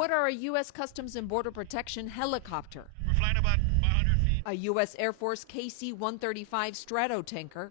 What are a U.S. Customs and Border Protection helicopter, We're flying about 100 feet. a U.S. Air Force KC-135 Stratotanker,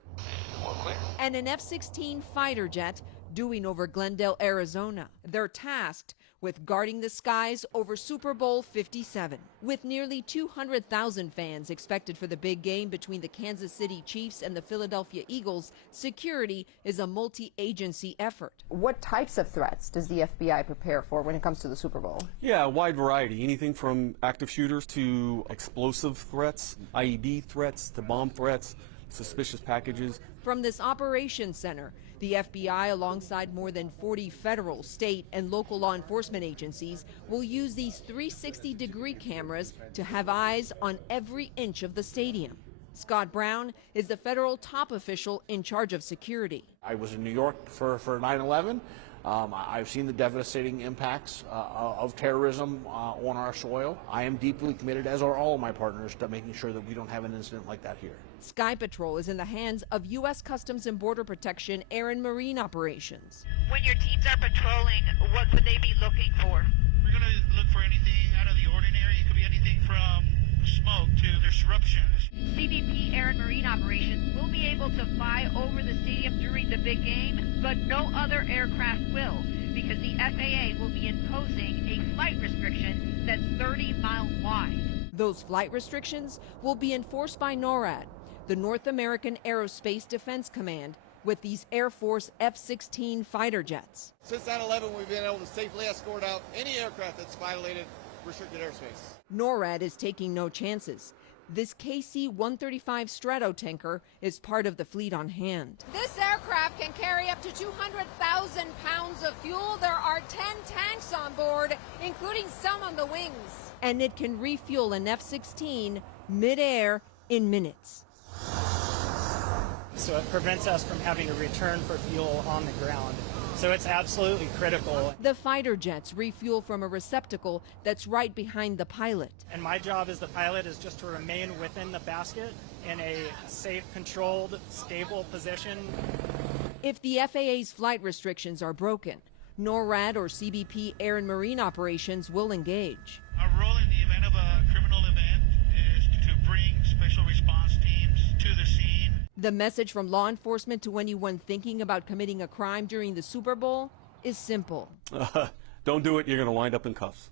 and an F-16 fighter jet doing over Glendale, Arizona? They're tasked with guarding the skies over Super Bowl 57. With nearly 200,000 fans expected for the big game between the Kansas City Chiefs and the Philadelphia Eagles, security is a multi-agency effort. What types of threats does the FBI prepare for when it comes to the Super Bowl? Yeah, a wide variety. Anything from active shooters to explosive threats, IED threats to bomb threats, suspicious packages. From this operations center, the FBI, alongside more than 40 federal, state, and local law enforcement agencies, will use these 360-degree cameras to have eyes on every inch of the stadium. Scott Brown is the federal top official in charge of security. I was in New York for 9/11. I've seen the devastating impacts of terrorism on our soil. I am deeply committed, as are all of my partners, to making sure that we don't have an incident like that here. Sky Patrol is in the hands of U.S. Customs and Border Protection Air and Marine Operations. When your teams are patrolling, what would they be looking for? We're going to look for anything out of the ordinary. It could be anything from smoke to disruptions. CBP Air and Marine Operations will be able to fly over the stadium during the big game, but no other aircraft will, because the FAA will be imposing a flight restriction that's 30 miles wide. Those flight restrictions will be enforced by NORAD, the North American Aerospace Defense Command, with these Air Force F-16 fighter jets. Since 9/11, we've been able to safely escort out any aircraft that's violated restricted airspace. NORAD is taking no chances. This KC-135 Stratotanker is part of the fleet on hand. This aircraft can carry up to 200,000 pounds of fuel. There are 10 tanks on board, including some on the wings. And it can refuel an F-16 mid-air in minutes. So it prevents us from having to return for fuel on the ground. So it's absolutely critical. The fighter jets refuel from a receptacle that's right behind the pilot. And my job as the pilot is just to remain within the basket in a safe, controlled, stable position. If the FAA's flight restrictions are broken, NORAD or CBP Air and Marine Operations will engage. Our role in the event of a criminal event is to bring special response teams to the scene. The message from law enforcement to anyone thinking about committing a crime during the Super Bowl is simple. Don't do it, you're going to wind up in cuffs.